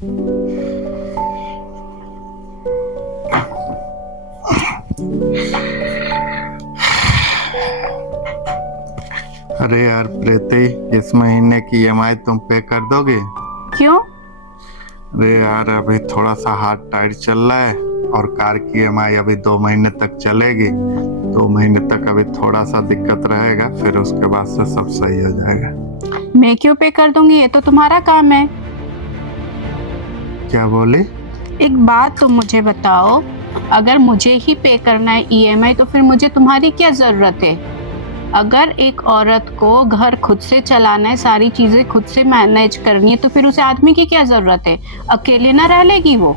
अरे यार प्रीति, इस महीने की ईएमआई तुम पे कर दोगे? क्यों? अरे यार अभी थोड़ा सा हाथ टाइट चल रहा है और कार की ईएमआई अभी 2 महीने तक चलेगी। 2 महीने तक अभी थोड़ा सा दिक्कत रहेगा, फिर उसके बाद से सब सही हो जाएगा। मैं क्यों पे कर दूंगी? ये तो तुम्हारा काम है। क्या बोली? एक बात तुम मुझे बताओ, अगर मुझे ही पे करना है ईएमआई तो फिर मुझे तुम्हारी क्या जरूरत है? अगर एक औरत को घर खुद से चलाना है, सारी चीजें खुद से मैनेज करनी है, तो फिर उसे आदमी की क्या जरूरत है? अकेले ना रह लेगी वो?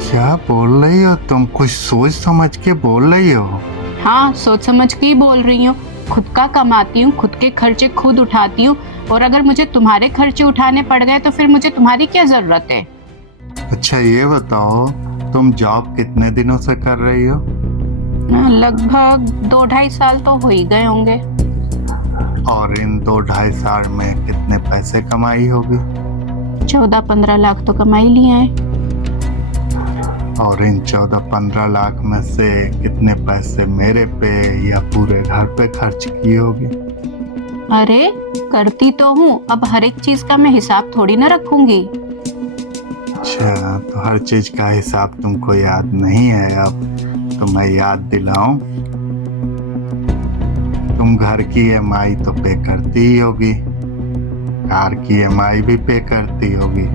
क्या बोल रही हो तुम? कुछ सोच समझ के बोल रही हो? हाँ, सोच समझ के ही बोल रही हूँ। खुद का कमाती हूँ, खुद के खर्चे खुद उठाती हूँ, और अगर मुझे तुम्हारे खर्चे उठाने पड़ गए तो फिर मुझे तुम्हारी क्या जरूरत है? अच्छा ये बताओ, तुम जॉब कितने दिनों से कर रही हो? लगभग 2-2.5 साल तो हो ही गए होंगे। और इन 2-2.5 साल में कितने पैसे कमाई होगी? 14-15 लाख तो कमा ही लिए हैं। और इन 14-15 लाख में से कितने पैसे मेरे पे या पूरे घर पे खर्च की होगी? अरे करती तो हूँ, अब हर एक चीज का मैं हिसाब थोड़ी ना रखूंगी। अच्छा, तो हर चीज का हिसाब तुमको याद नहीं है? अब तो मैं याद दिलाऊं, तुम घर की ईएमआई तो पे करती ही होगी, कार की ईएमआई भी पे करती होगी,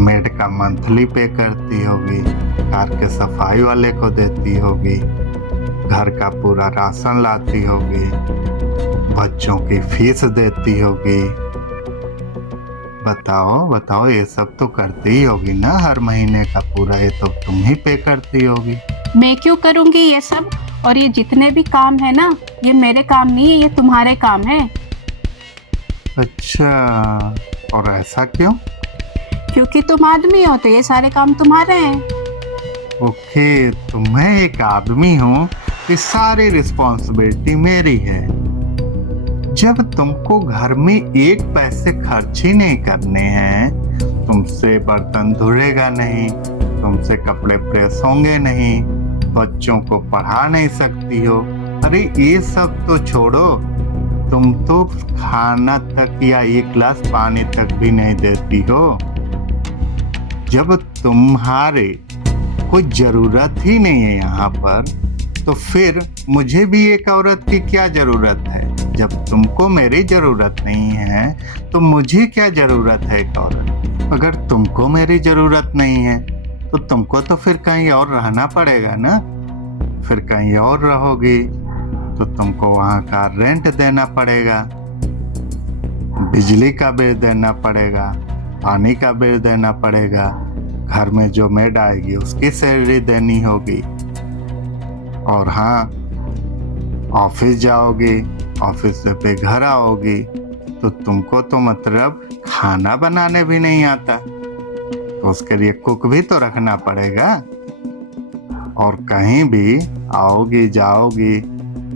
मेड का मंथली पे करती होगी, कार के सफाई वाले को देती होगी, घर का पूरा राशन लाती होगी, बच्चों की फीस देती होगी। बताओ बताओ, ये सब तो करती ही होगी ना? हर महीने का पूरा ये तो तुम ही पे करती होगी। मैं क्यों करूंगी ये सब? और ये जितने भी काम है ना, ये मेरे काम नहीं है, ये तुम्हारे काम है। अच्छा, और ऐसा क्यों? क्योंकि तुम आदमी हो तो ये सारे काम तुम्हारे हैं। ओके, तो मैं एक आदमी हूँ, ये सारी रिस्पॉन्सिबिलिटी मेरी है। जब तुमको घर में एक पैसे खर्च ही नहीं करने हैं, तुमसे बर्तन धुलेगा नहीं, तुमसे कपड़े प्रेस होंगे नहीं, बच्चों को पढ़ा नहीं सकती हो। अरे ये सब तो छोड़ो, तुम तो खाना तक या एक गिलास पानी तक भी नहीं देती हो। जब तुम्हारे कोई जरूरत ही नहीं है यहाँ पर, तो फिर मुझे भी एक औरत की क्या जरूरत है? जब तुमको मेरी जरूरत नहीं है तो मुझे क्या जरूरत है एक औरत की? अगर तुमको मेरी जरूरत नहीं है तो तुमको तो फिर कहीं और रहना पड़ेगा ना। फिर कहीं और रहोगी तो तुमको वहाँ का रेंट देना पड़ेगा, बिजली का बिल देना पड़ेगा, पानी का बिल देना पड़ेगा, घर में जो मेड आएगी उसकी सैलरी देनी होगी। और हाँ, ऑफिस जाओगी, ऑफिस से पे घर आओगी, तो तुमको तो मतलब खाना बनाने भी नहीं आता, तो उसके लिए कुक भी तो रखना पड़ेगा। और कहीं भी आओगी जाओगी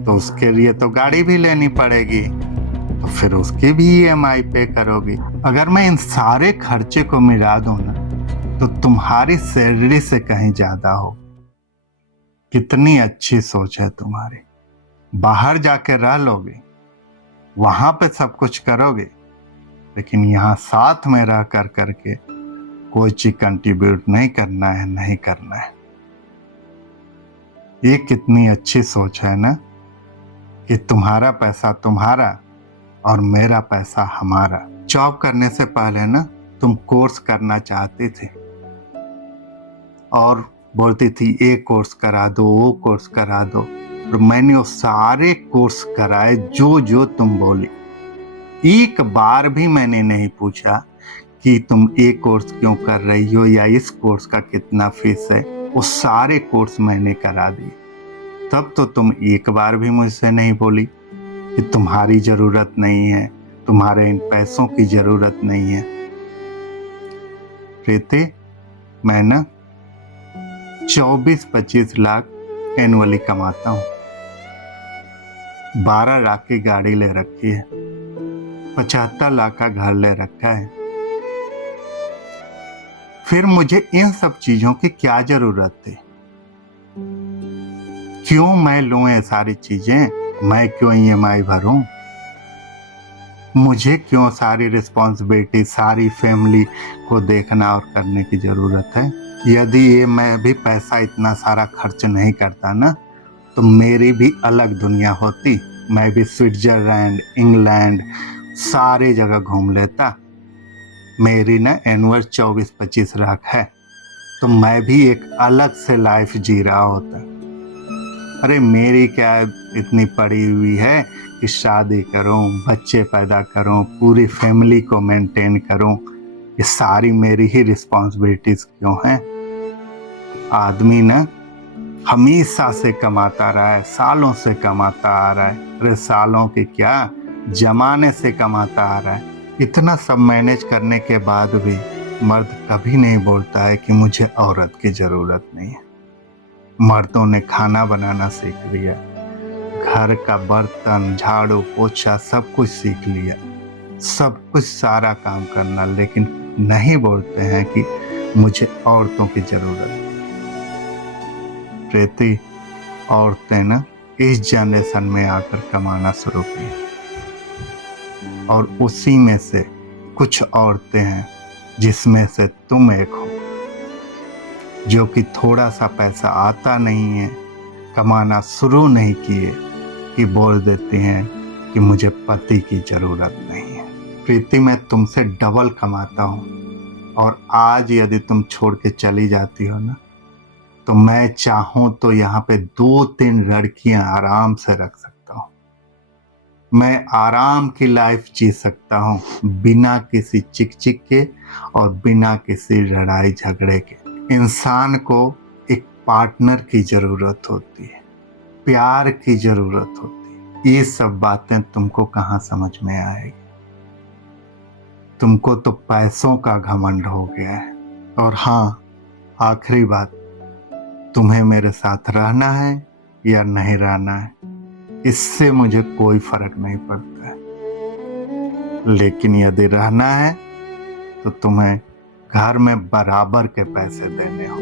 तो उसके लिए तो गाड़ी भी लेनी पड़ेगी, तो फिर उसकी भी ईएमआई पे करोगी। अगर मैं इन सारे खर्चे को मिला दूं ना, तो तुम्हारी सैलरी से कहीं ज्यादा हो। कितनी अच्छी सोच है तुम्हारी। बाहर जाके रह लोगे, वहां पे सब कुछ करोगे, लेकिन यहाँ साथ में रह कर करके कोई चीज कंट्रीब्यूट नहीं करना है, नहीं करना है। ये कितनी अच्छी सोच है ना, कि तुम्हारा पैसा तुम्हारा और मेरा पैसा हमारा। जॉब करने से पहले ना तुम कोर्स करना चाहती थी और बोलती थी ये कोर्स करा दो, वो कोर्स करा दो, और मैंने वो सारे कोर्स कराए जो जो तुम बोली। एक बार भी मैंने नहीं पूछा कि तुम ये कोर्स क्यों कर रही हो या इस कोर्स का कितना फीस है। वो सारे कोर्स मैंने करा दिए। तब तो तुम एक बार भी मुझसे नहीं बोली कि तुम्हारी जरूरत नहीं है, तुम्हारे इन पैसों की जरूरत नहीं है। प्रीति, मैं ना 24-25 लाख एनुअली कमाता हूँ, 12 लाख की गाड़ी ले रखी है, 75 लाख का घर ले रखा है, फिर मुझे इन सब चीजों की क्या जरूरत थी? क्यों मैं लूं ये सारी चीजें? मैं क्यों ईएमआई भरूं? मुझे क्यों सारी रिस्पॉन्सिबिलिटी, सारी फैमिली को देखना और करने की जरूरत है? यदि ये मैं भी पैसा इतना सारा खर्च नहीं करता ना, तो मेरी भी अलग दुनिया होती। मैं भी स्विट्जरलैंड, इंग्लैंड सारी जगह घूम लेता। मेरी ना एनुअल 24-25 लाख है, तो मैं भी एक अलग से लाइफ जी रहा होता। अरे मेरी क्या इतनी पड़ी हुई है कि शादी करूं, बच्चे पैदा करूं, पूरी फैमिली को मेंटेन करूं। ये सारी मेरी ही रिस्पॉन्सिबिलिटीज क्यों हैं? आदमी ना हमेशा से कमाता रहा है, सालों से कमाता आ रहा है। अरे सालों के क्या, जमाने से कमाता आ रहा है। इतना सब मैनेज करने के बाद भी मर्द कभी नहीं बोलता है कि मुझे औरत की जरूरत नहीं है। मर्दों ने खाना बनाना सीख लिया, घर का बर्तन, झाड़ू, पोछा सब कुछ सीख लिया, सब कुछ सारा काम करना, लेकिन नहीं बोलते हैं कि मुझे औरतों की जरूरत है। प्रीति, औरतें ना इस जनरेशन में आकर कमाना शुरू की, और उसी में से कुछ औरतें हैं जिसमें से तुम एक हो, जो कि थोड़ा सा पैसा आता नहीं है, कमाना शुरू नहीं किए कि बोल देती हैं कि मुझे पति की जरूरत नहीं है। प्रीति, मैं तुमसे डबल कमाता हूँ, और आज यदि तुम छोड़ के चली जाती हो ना, तो मैं चाहूं तो यहाँ पे 2-3 लड़कियां आराम से रख सकता हूँ। मैं आराम की लाइफ जी सकता हूँ, बिना किसी चिक चिक के और बिना किसी लड़ाई झगड़े के। इंसान को एक पार्टनर की जरूरत होती है, प्यार की जरूरत होती है। ये सब बातें तुमको कहाँ समझ में आएगी? तुमको तो पैसों का घमंड हो गया है। और हाँ, आखिरी बात, तुम्हें मेरे साथ रहना है या नहीं रहना है, इससे मुझे कोई फर्क नहीं पड़ता है। लेकिन यदि रहना है तो तुम्हें घर में बराबर के पैसे देने हो।